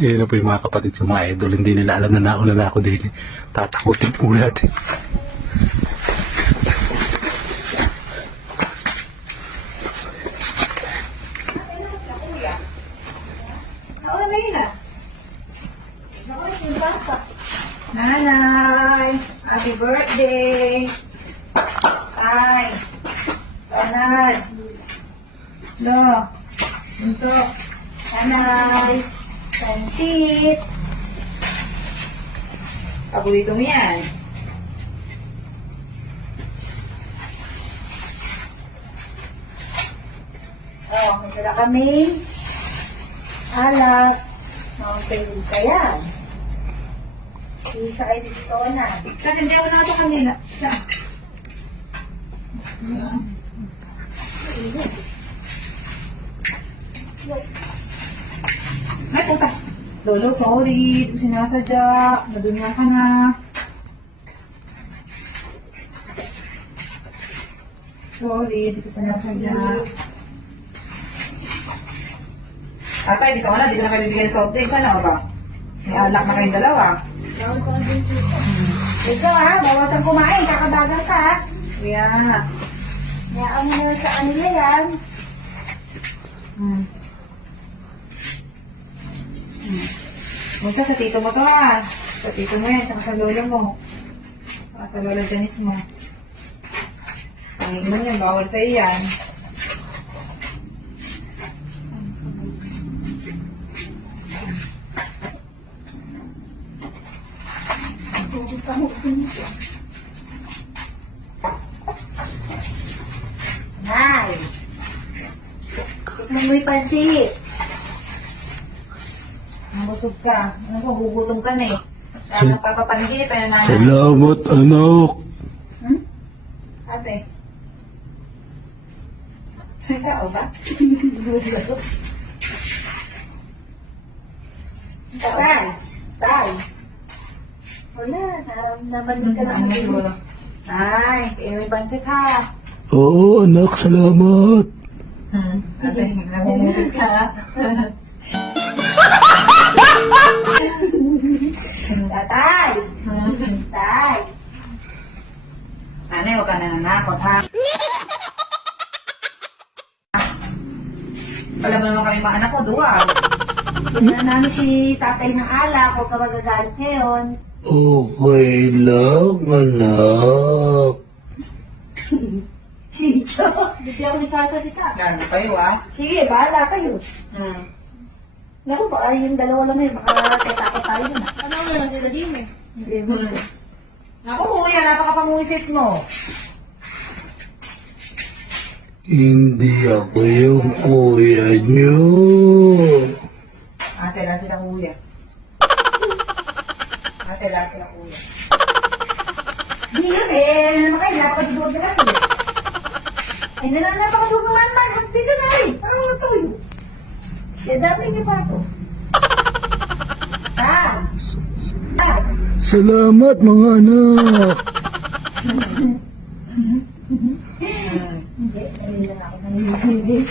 Yan na po yung mga kapatid ko, mga idol. Hindi nila alam na nauna na ako din. Tatakutin po natin. Nanay, happy birthday. Ay, nanay. Do, bunso. Nanay, pansit. Paborito mo yan. Oh, may sila kami. Alak. Mountain Dew ka yan. Isa ay dito na. Kasi hindi ako na ito kanina. Ay, puta. Lolo, sorry. Ito sinasadya. Nadunyan ka na. Sorry, di ko sinasadya. Tatay, di ka wala. Di ko na kayo bibigyan ng soft drinks. Ano ba? May alak na kayong dalawa. Ito bawasan kumain. Kakabagal ka ha. Yeah. Hayaan mo na sa kanila yan. Musa sa tito mo to ha. Sa tito mo yan. Saka sa lolo mo. Saka sa lolo Janice mo. Pangin mo yan. Bawal sa iyan. Nay! Tikman mo yung pansit. Nabusog ka. Ano ko, gugutom ka na eh. Kaya nagpapapanggit. Salamat, anak. Ate. Ikaw ba? Tay! Tay! Wala, naramdaman ka na siguro. Ay, kayo may pansit ha. Oo, anak, salamat. Ate, nagumusik ka. Tatay! Tay! Nanay, huwag ka na nanakot ha. Alam mo naman kami mga anak ko, duwag. Tignan namin si tatay ng alak, huwag ka magagalit ngayon. Okay lang, anak. Sige, hindi ako nagsasalita. Gano'n kayo Sige, bahala kayo. Naku, baka yung dalawa lang ngayon, baka tatakot tayo na. Ano nga lang sila din eh? Hindi mo na. Naku, kuya, napakapanguisit mo. Hindi ako yung kuya niyo. Ate, lang sila kuya. Ate, lang sila kuya. Hindi yun eh, naman kayo, napakadudod na kasi. Eh, napakadudod naman, dito na rin, parang matuyo. Kaya dami niyo pa ito. Salamat, mga anak. Hindi, hindi lang ako nangyayari.